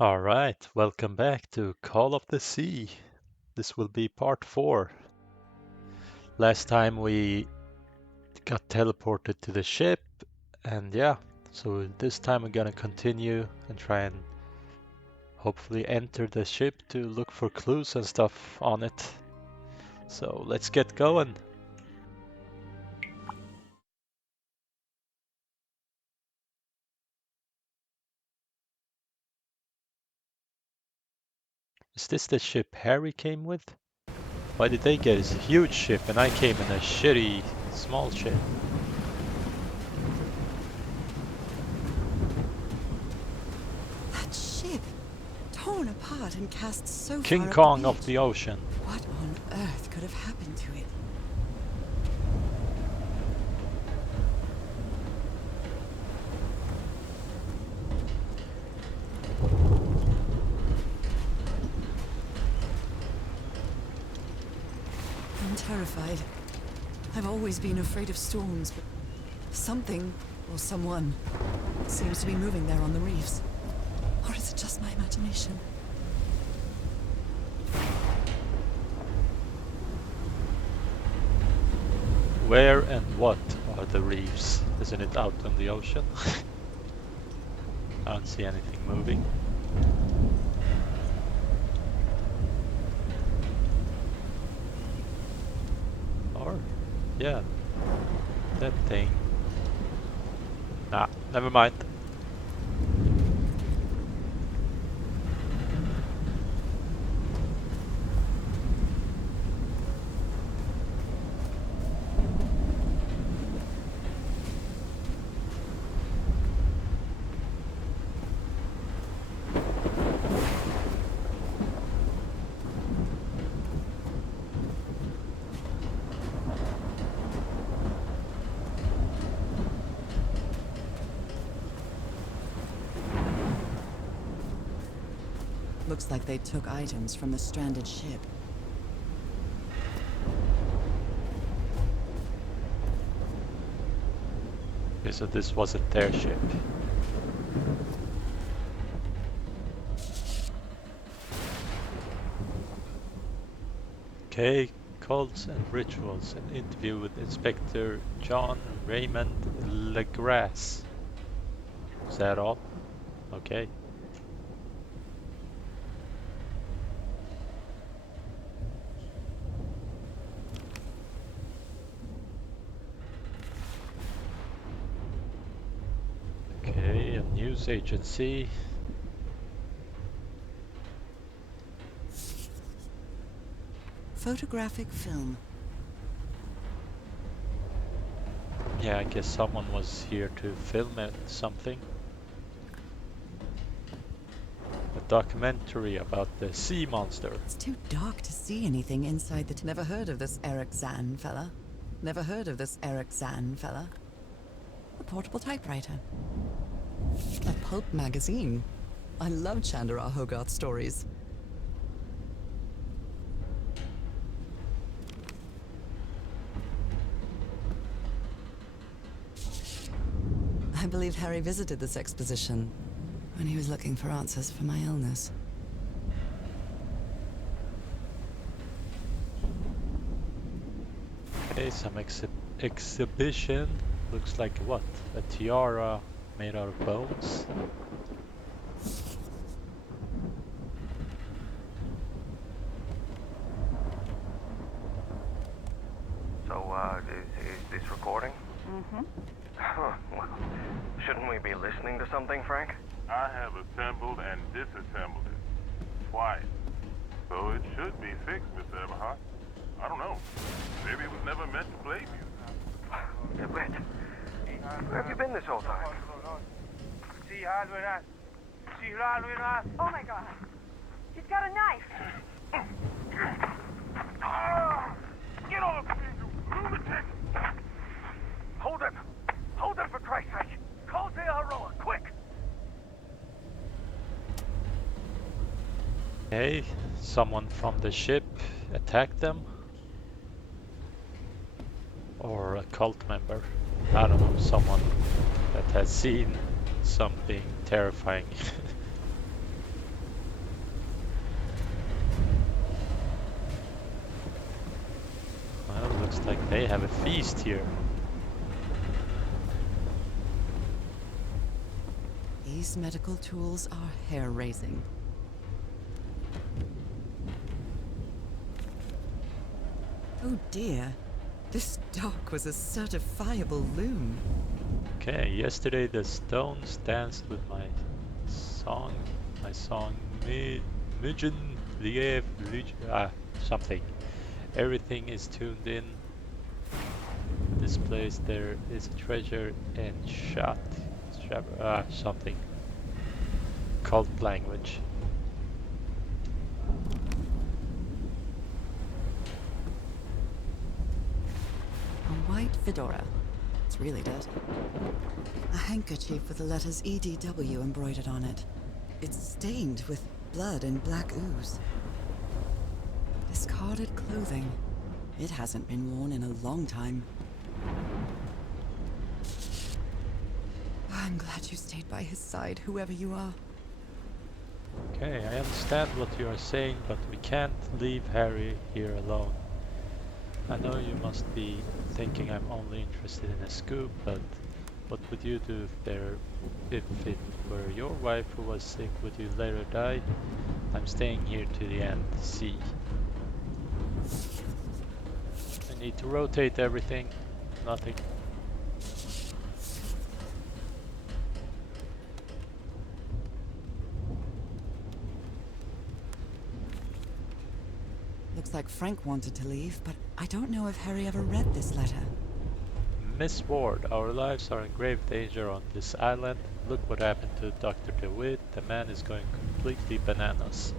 Alright, welcome back to Call of the Sea. This will be part 4. Last time we got teleported to the ship, and yeah, so this time we're gonna continue and try and hopefully enter the ship to look for clues and stuff on it. So let's get going. Is this the ship Harry came with? Why did they get a huge ship and I came in a shitty small ship? That ship, torn apart and cast so King far up Kong the of beach. the ocean. What on earth could have happened to it? I'm terrified. I've always been afraid of storms, but something, or someone, seems to be moving there on the reefs. Or is it just my imagination? Where and what are the reefs? Isn't it out on the ocean? I don't see anything moving. Or, yeah, that thing. Nah, never mind. Looks like they took items from the stranded ship. Okay, so this wasn't their ship. Okay, cults and rituals. An interview with Inspector John Raymond Legrasse. Is that all? Okay. Okay, a news agency. Photographic film. Yeah, I guess someone was here to film something. A documentary about the sea monster. It's too dark to see anything inside the... Never heard of this Eric Zan fella. Never heard of this Eric Zan fella. A portable typewriter. A pulp magazine. I love Chandra Hogarth stories. I believe Harry visited this exposition when he was looking for answers for my illness. Okay, some exhibition. Looks like what? A tiara made out of bones? So, is this recording? Mm-hmm. Well, shouldn't we be listening to something, Frank? I have assembled and disassembled it twice. So it should be fixed, Mr. Everhart. I don't know. Maybe it was never meant to play music. Yeah, Brett, where have you been this whole time? Oh my god. She's got a knife. Get off me, you lunatic! Hold him! Hold him for Christ's sake! Call the Aroa, quick! Okay, someone from the ship attacked them? Or a cult member? I don't know, someone. that has seen something terrifying. Looks like they have a feast here. These medical tools are hair-raising. Oh dear. This dog was a certifiable loon. Okay, yesterday the stones danced with my song. Mugen Liev something. Everything is tuned in. This place there is a treasure and shot. Something. Cult language. A white fedora. It's really dirty. A handkerchief with the letters EDW embroidered on it. It's stained with blood and black ooze. Discarded clothing. It hasn't been worn in a long time. I'm glad you stayed by his side, whoever you are. Okay, I understand what you are saying, but we can't leave Harry here alone. I know you must be thinking I'm only interested in a scoop, but what would you do if it were your wife who was sick? Would you let her die? I'm staying here to the end. See. I need to rotate everything. Nothing. Looks like Frank wanted to leave, but I don't know if Harry ever read this letter. Miss Ward, our lives are in grave danger on this island. Look what happened to Dr. DeWitt. The man is going completely bananas.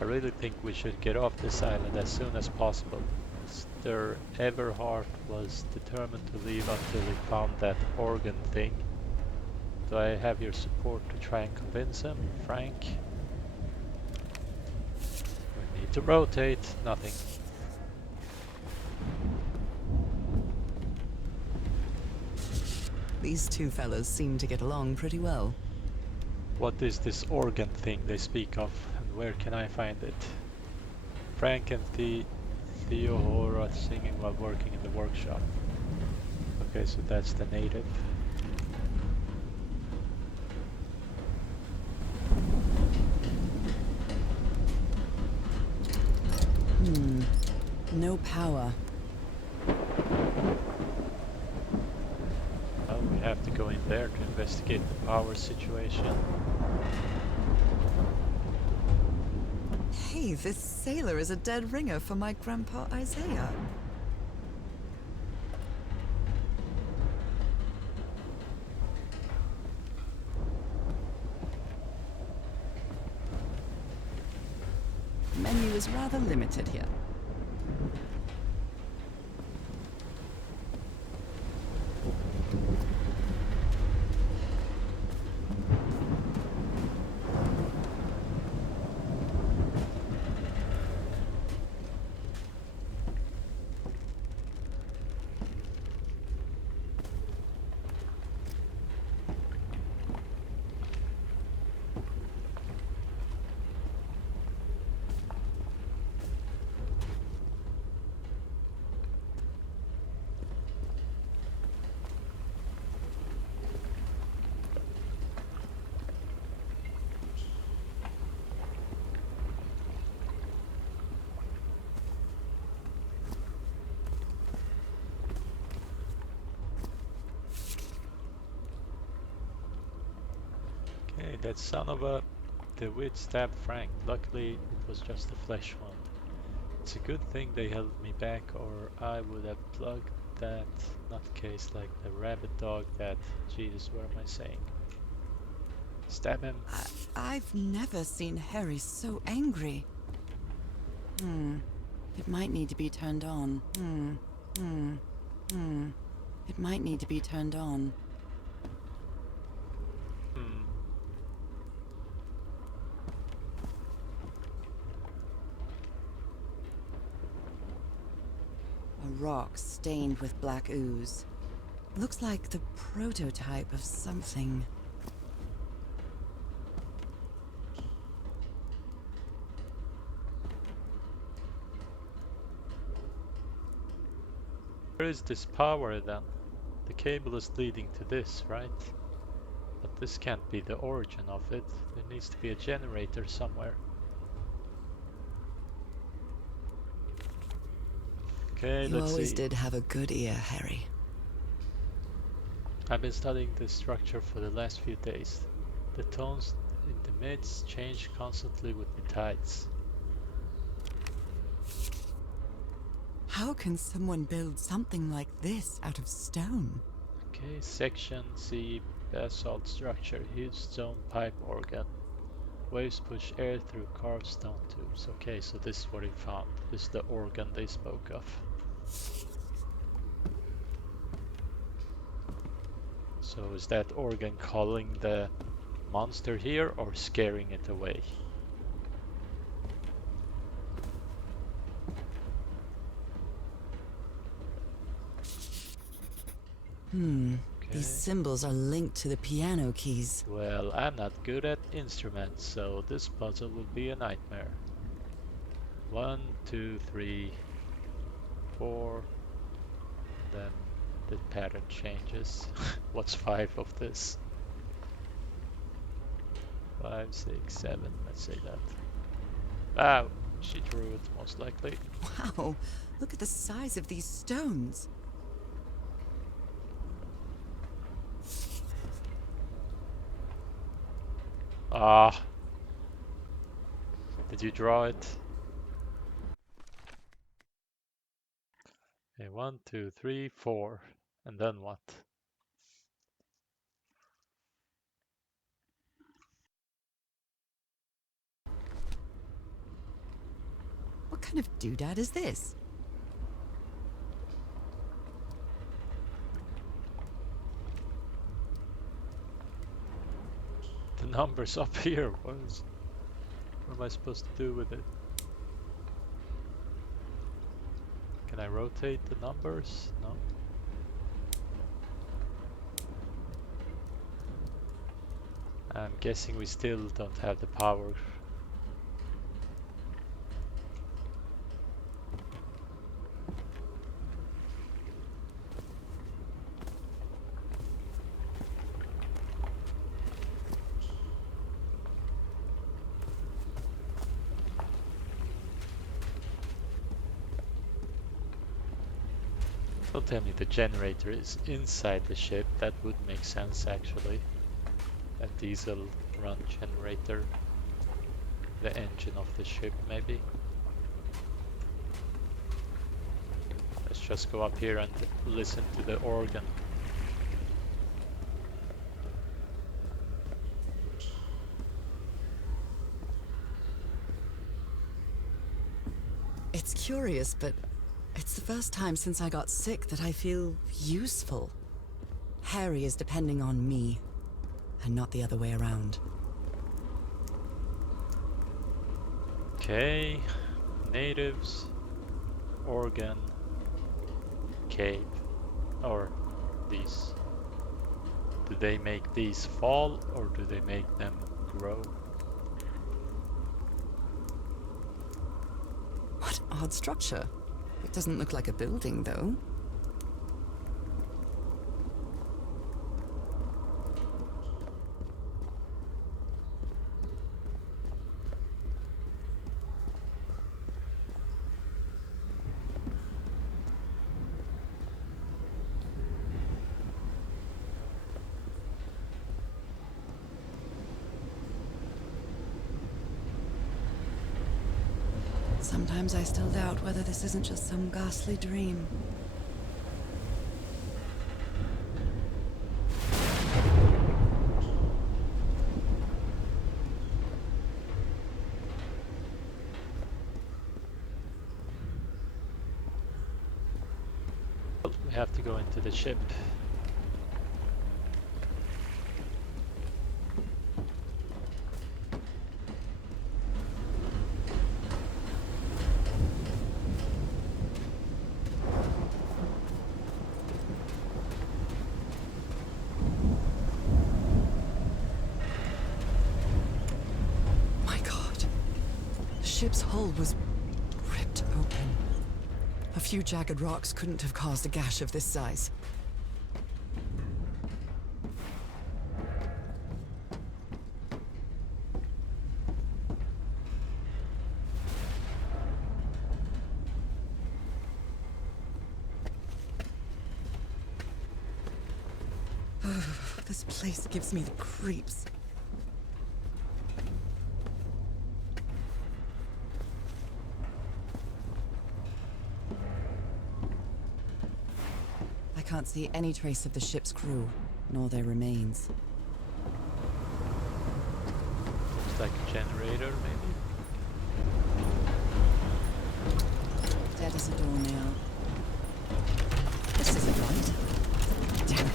I really think we should get off this island as soon as possible. Mr. Everhart was determined to leave until he found that organ thing. Do I have your support to try and convince him, Frank? We need to rotate. Nothing. These two fellows seem to get along pretty well. What is this organ thing they speak of, and where can I find it? Frank and Theohora singing while working in the workshop. Okay, so that's the native. No power. Well, we have to go in there to investigate the power situation. Hey, this sailor is a dead ringer for my grandpa Isaiah. Menu is rather limited here. Okay, that son of a DeWitt stabbed Frank. Luckily, it was just a flesh wound. It's a good thing they held me back, or I would have plugged that nutcase like the rabbit dog that... Jesus, what am I saying? Stab him. I've never seen Harry so angry. It might need to be turned on. It might need to be turned on. A rock stained with black ooze. Looks like the prototype of something. Where is this power then? The cable is leading to this, right? But this can't be the origin of it. There needs to be a generator somewhere. Okay, You let's always see. did have a good ear, Harry. I've been studying this structure for the last few days. The tones in the midst change constantly with the tides. How can someone build something like this out of stone? Okay, section C, basalt structure, huge stone pipe organ. Waves push air through carved stone tubes. Okay, so this is what he found. This is the organ they spoke of. So is that organ calling the monster here or scaring it away? Okay. These symbols are linked to the piano keys. Well, I'm not good at instruments, so this puzzle will be a nightmare. 1, 2, 3, 4. Then the pattern changes. What's 5 of this? 5, 6, 7. Let's say that. Ah, she drew it most likely. Wow, look at the size of these stones. Ah. Did you draw it? Okay, 1, 2, 3, 4. And then what? What kind of doodad is this? The numbers up here. What am I supposed to do with it? Can I rotate the numbers? No. I'm guessing we still don't have the power. Don't tell me the generator is inside the ship. That would make sense actually. A diesel run generator. The engine of the ship maybe. Let's just go up here and listen to the organ. It's curious, but it's the first time since I got sick that I feel useful. Harry is depending on me, and not the other way around. Okay, natives, organ, cave, or these. Do they make these fall or do they make them grow? What odd structure. It doesn't look like a building, though. Sometimes I still doubt whether this isn't just some ghastly dream. We have to go into the ship. My God. The ship's hull was ripped open. A few jagged rocks couldn't have caused a gash of this size. This place gives me the creeps. I can't see any trace of the ship's crew, nor their remains. Looks like a generator, maybe. Dead as a doornail. This isn't right. Damn it.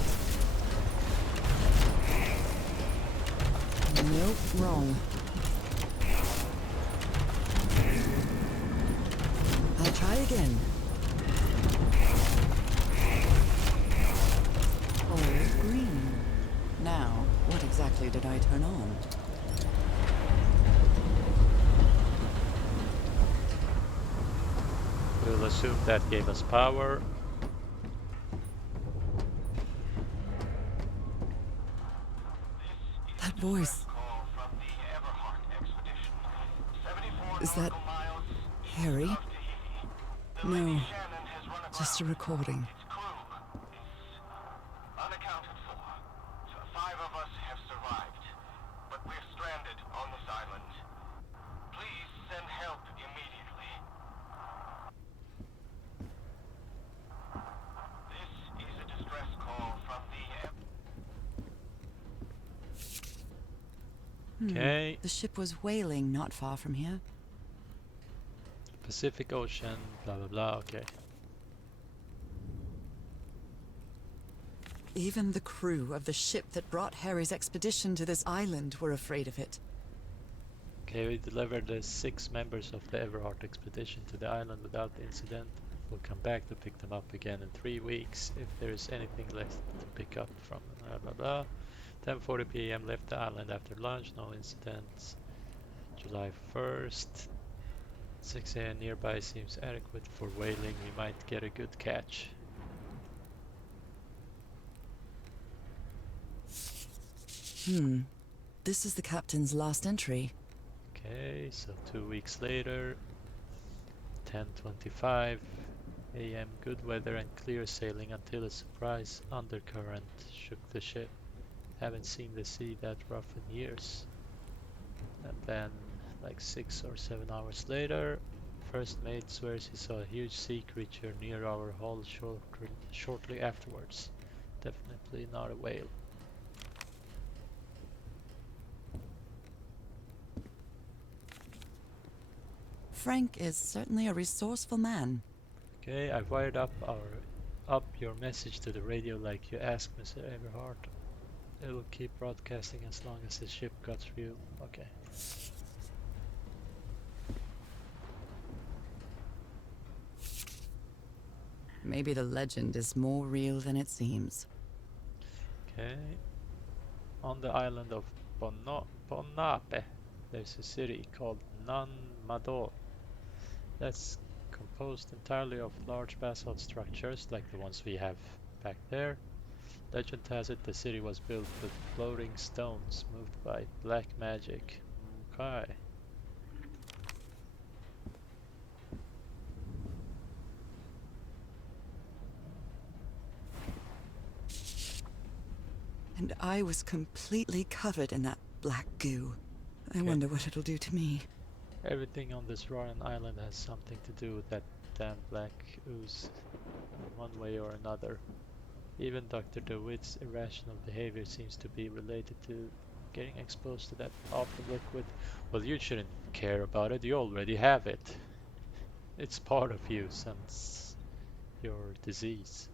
Nope, wrong. I'll try again. All green. Now, what exactly did I turn on? We'll assume that gave us power. That voice. Is that Harry? No, just a recording. Unaccounted for. 5 of us have survived, but we're stranded on this island. Please send help immediately. This is a distress call from the... Okay, The ship was whaling not far from here. Pacific Ocean, blah blah blah, okay. Even the crew of the ship that brought Harry's expedition to this island were afraid of it. Okay, we delivered the 6 members of the Everhart expedition to the island without incident. We'll come back to pick them up again in 3 weeks if there is anything left to pick up from blah blah blah. 10:40 p.m. left the island after lunch, no incidents. July 1st. 6 a.m. nearby seems adequate for whaling. We might get a good catch. This is the captain's last entry. Okay, so 2 weeks later, 10:25 a.m. Good weather and clear sailing until a surprise undercurrent shook the ship. Haven't seen the sea that rough in years. And then, like 6 or 7 hours later, first mate swears he saw a huge sea creature near our hull shortly afterwards. Definitely not a whale. Frank is certainly a resourceful man. Okay, I wired up your message to the radio like you asked, Mr. Everhart. It will keep broadcasting as long as the ship got through. Okay. Maybe the legend is more real than it seems. Okay. On the island of Bonape, there's a city called Nanmadol. That's composed entirely of large basalt structures like the ones we have back there. Legend has it the city was built with floating stones moved by black magic. Okay. And I was completely covered in that black goo. I wonder what it'll do to me. Everything on this rotten island has something to do with that damn black ooze in one way or another. Even Dr. DeWitt's irrational behavior seems to be related to getting exposed to that awful liquid. Well, you shouldn't care about it, you already have it. It's part of you since your disease.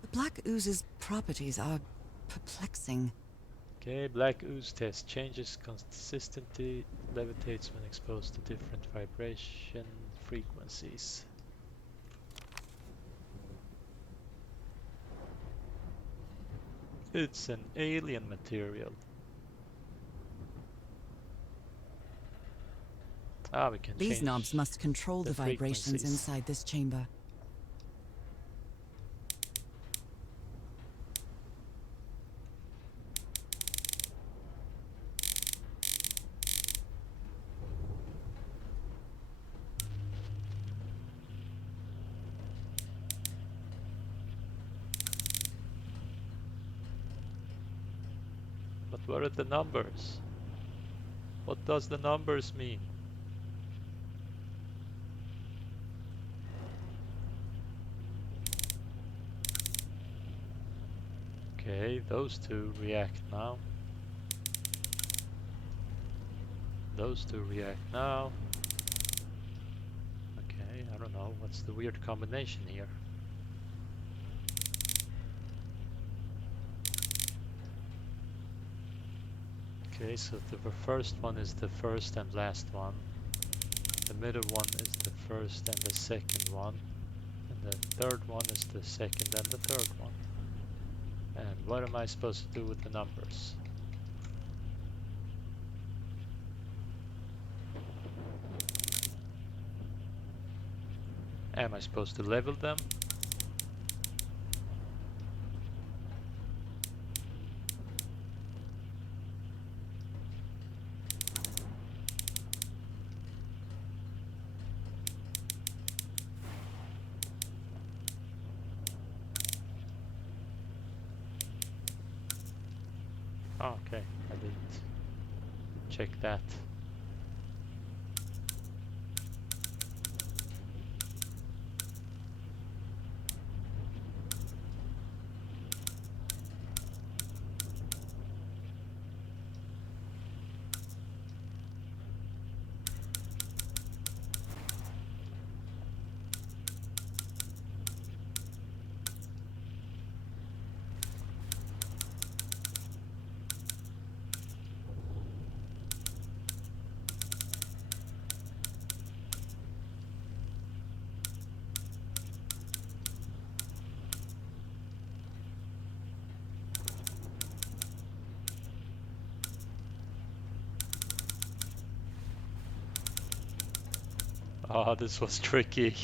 The black ooze's properties are perplexing. Okay, black ooze test changes consistently, levitates when exposed to different vibration frequencies. It's an alien material. Ah, we can These change knobs must control the vibrations frequencies. inside this chamber. But what are the numbers? What does the numbers mean? Okay, those two react now. Those two react now. Okay, I don't know. What's the weird combination here? Okay, so the first one is the first and last one. The middle one is the first and the second one. And the third one is the second and the third one. And what am I supposed to do with the numbers? Am I supposed to level them? Oh, okay, I didn't check that. Oh, this was tricky.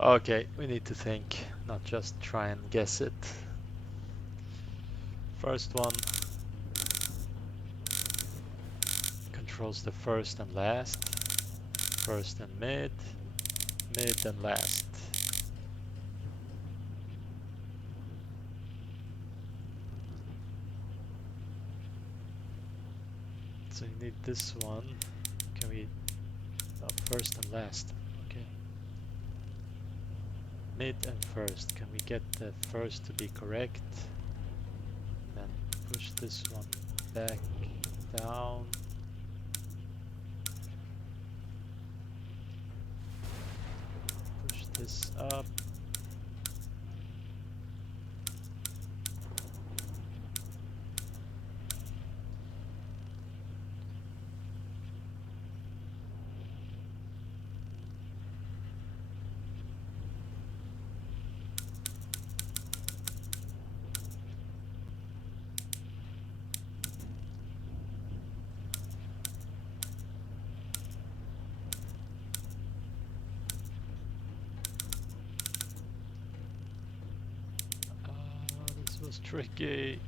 Okay, we need to think, not just try and guess it. First one controls the first and last, first and mid, mid and last. So you need this one. Can we... Oh, first and last. Okay. Mid and first. Can we get the first to be correct? Then push this one back down. Push this up. This was tricky.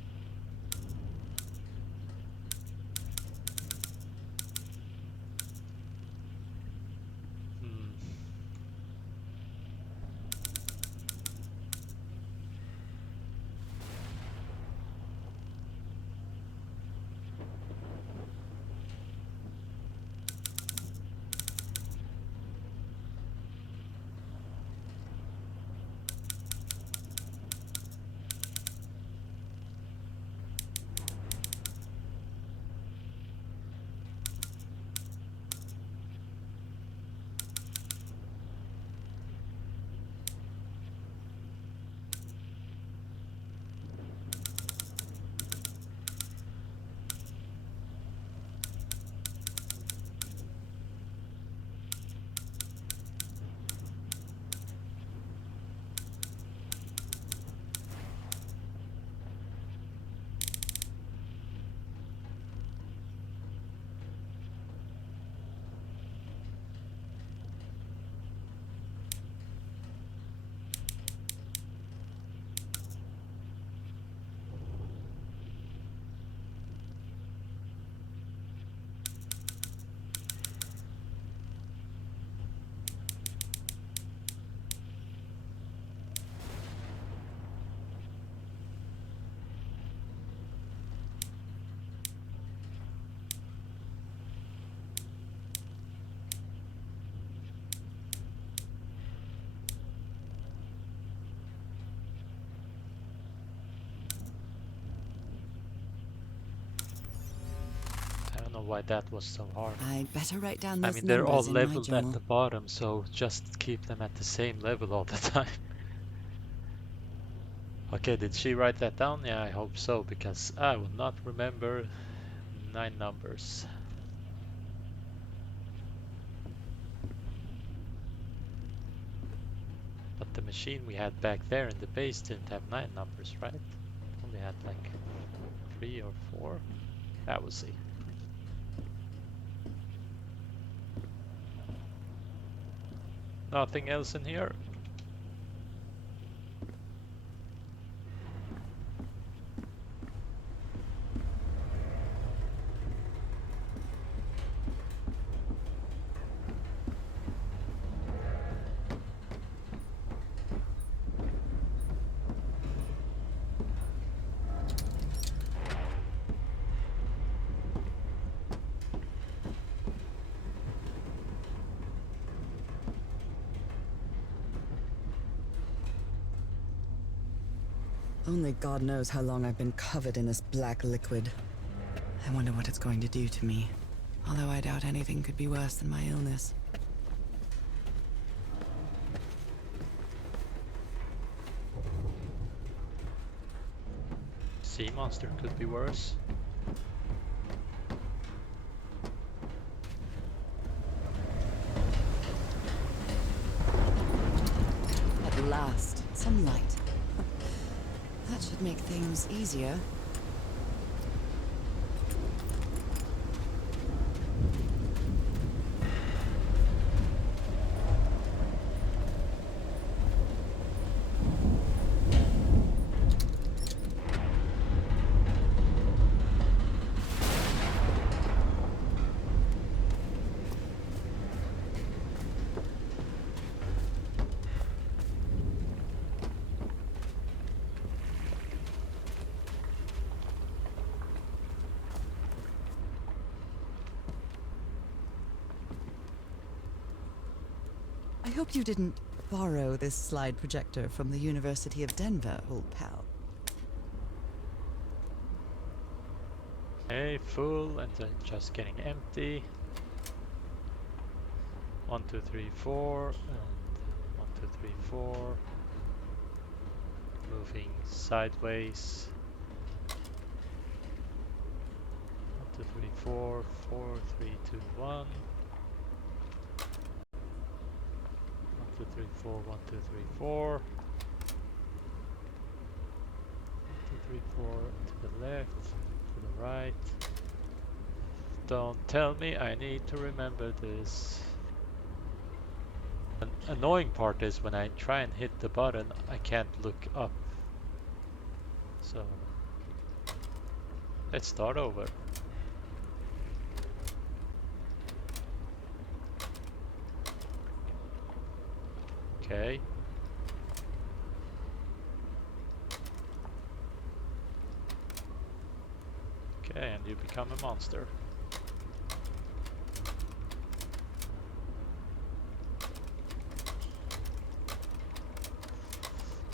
why that was so hard. I'd better write down I those mean, they're all numbers in my leveled at journal. the bottom, so just keep them at the same level all the time. Okay, did she write that down? Yeah, I hope so, because I will not remember 9 numbers. But the machine we had back there in the base didn't have 9 numbers, right? It only had like 3 or 4. I will see. Nothing else in here. Only God knows how long I've been covered in this black liquid. I wonder what it's going to do to me. Although I doubt anything could be worse than my illness. Sea monster could be worse. At last, some light. That should make things easier. I hope you didn't borrow this slide projector from the University of Denver, old pal. Okay, full and then just getting empty. 1, 2, 3, 4, and 1, 2, 3, 4. Moving sideways. 1, 2, 3, 4, 4, 3, 2, 1. 1, 2, 3, 4, 1, 2, 3, 4. 1, 2, 3, 4 to the left, to the right. Don't tell me I need to remember this. An annoying part is when I try and hit the button, I can't look up. So let's start over. Okay. Okay, and you become a monster.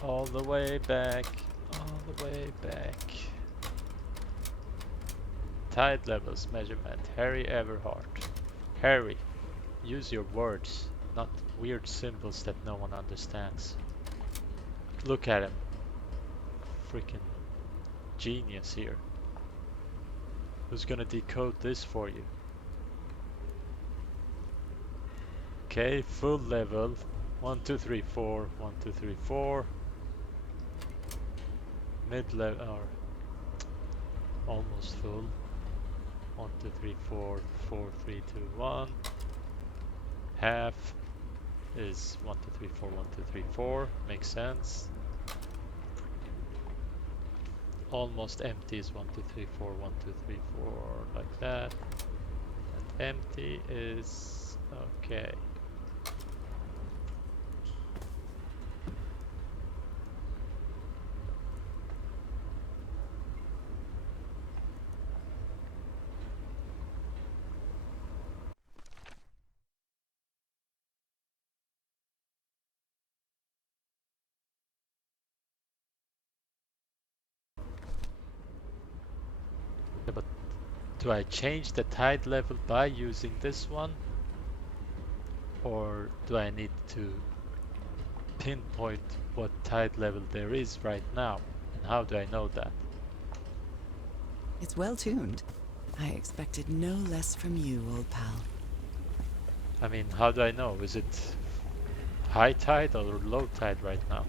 All the way back, all the way back. Tide levels measurement, Harry Everhart. Harry, use your words, not weird symbols that no one understands. Look at him. Freaking genius here. Who's gonna decode this for you? Okay, full level. 1, 2, 3, 4, 1, 2, 3, 4. Mid level, or almost full. 1, 2, 3, 4, 4, 3, 2, 1. Half is 1, 2, 3, 4, 1, 2, 3, 4. Makes sense. Almost empty is 1, 2, 3, 4, 1, 2, 3, 4, like that. And empty is okay. Yeah, but Do I change the tide level by using this one? Or do I need to pinpoint what tide level there is right now? And how do I know that? It's well tuned. I expected no less from you, old pal. I mean, how do I know? Is it high tide or low tide right now?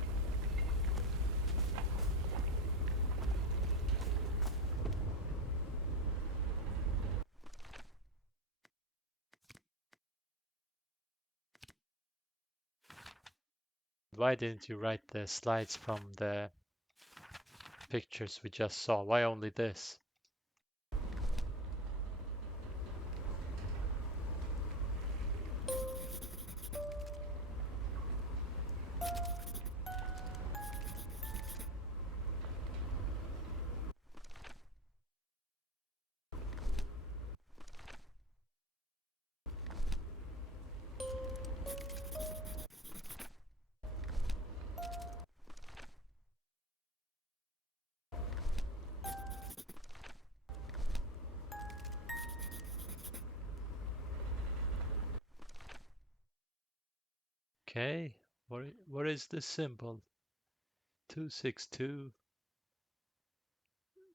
Why didn't you write the slides from the pictures we just saw? Why only this? Okay, what is this symbol? 262.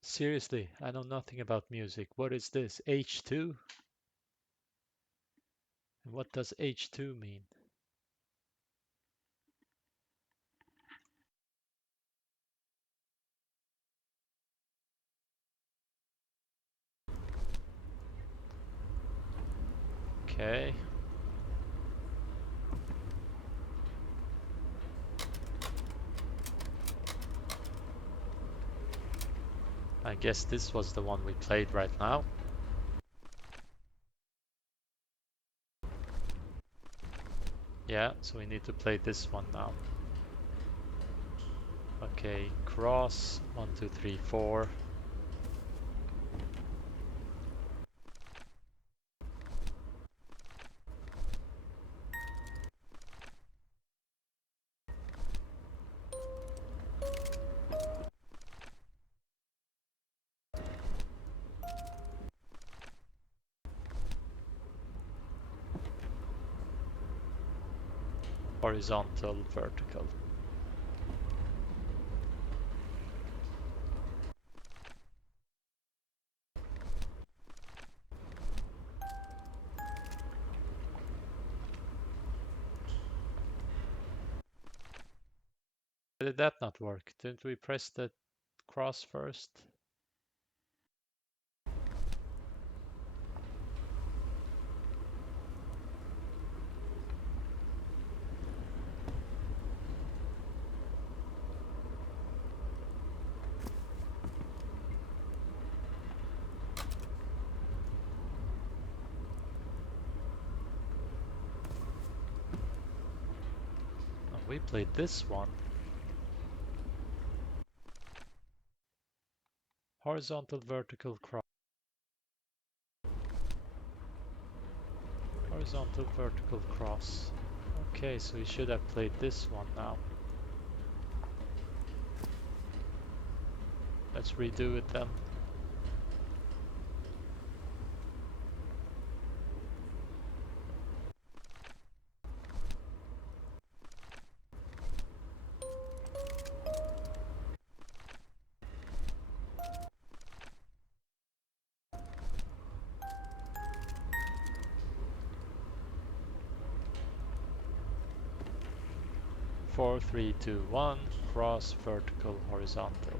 Seriously, I know nothing about music. What is this? H2? And what does H2 mean? Okay. I guess this was the one we played right now. Yeah, so we need to play this one now. Okay, cross, 1, 2, 3, 4. Horizontal, vertical. Why did that not work? Didn't we press the cross first? Oh, we played this one. Horizontal, vertical, cross. Horizontal, vertical, cross. Okay, so we should have played this one now. Let's redo it then. Four, three, two, one. Cross, vertical, horizontal.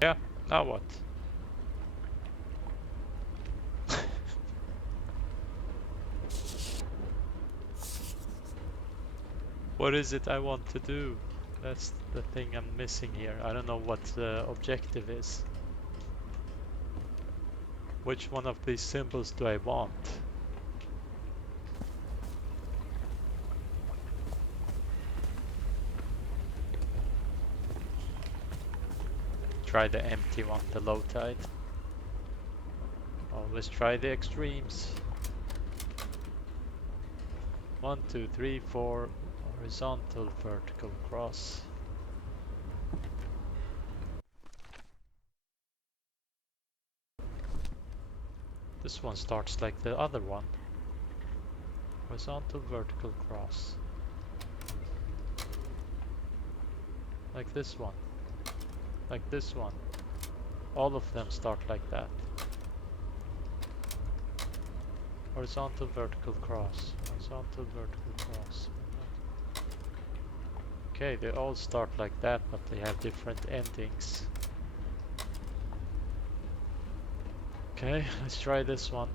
Yeah, now what? What is it I want to do? That's the thing I'm missing here. I don't know what the objective is. Which one of these symbols do I want? Try the empty one, the low tide. Always try the extremes. 1, 2, 3, 4, horizontal, vertical, cross. This one starts like the other one. Horizontal, vertical, cross. Like this one. Like this one. All of them start like that. Horizontal, vertical, cross. Horizontal, vertical, cross. Okay, they all start like that, but they have different endings. Okay, let's try this one.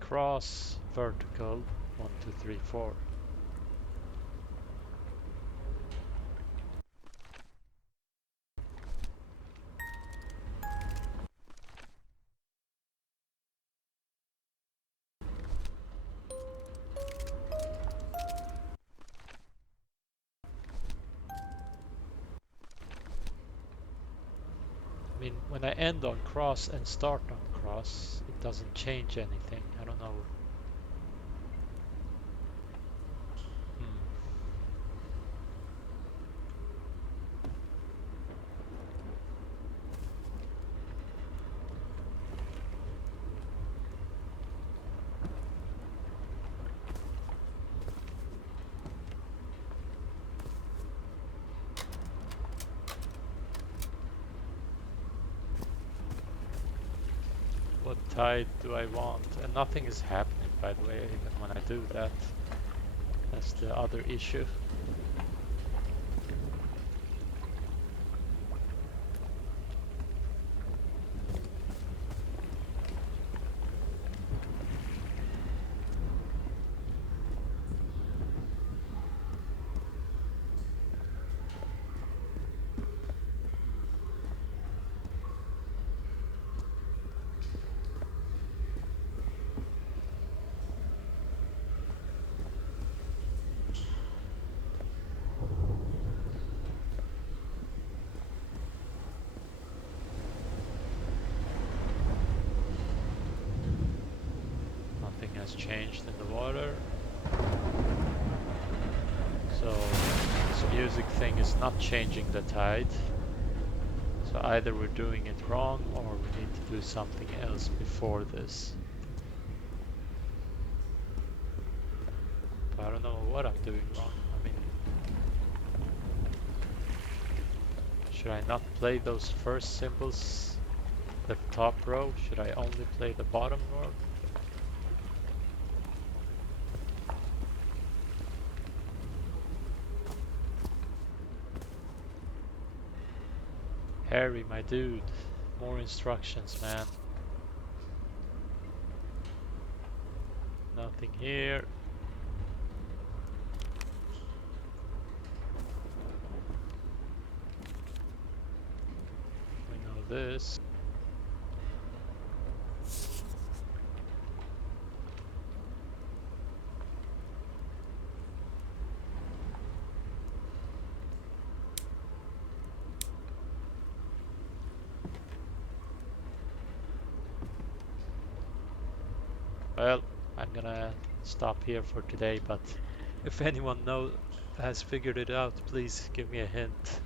Cross, vertical, 1, 2, 3, 4. I mean, when I end on cross and start on cross, it doesn't change anything. I don't know. Hmm. What tide do I want? And nothing is happening, by the way, even when I do that. That's the other issue. Nothing has changed in the water. So this music thing is not changing the tide. So either we're doing it wrong or we need to do something else before this. But I don't know what I'm doing wrong. I mean, should I not play those first symbols? The top row? Should I only play the bottom row? Harry, my dude, more instructions, man. Nothing here. We know this. Well, I'm gonna stop here for today, but if anyone has figured it out, please give me a hint.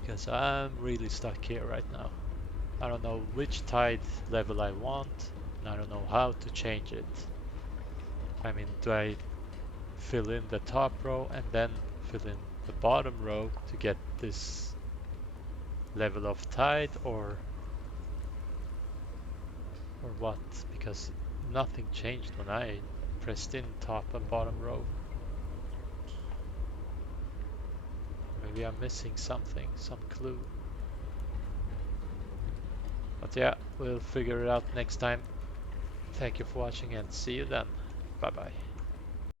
Because I'm really stuck here right now. I don't know which tide level I want, and I don't know how to change it. I mean, do I fill in the top row and then fill in the bottom row to get this level of tide, or what? Because nothing changed when I pressed in top and bottom row. Maybe I'm missing something, some clue. But yeah, we'll figure it out next time. Thank you for watching and see you then. Bye bye.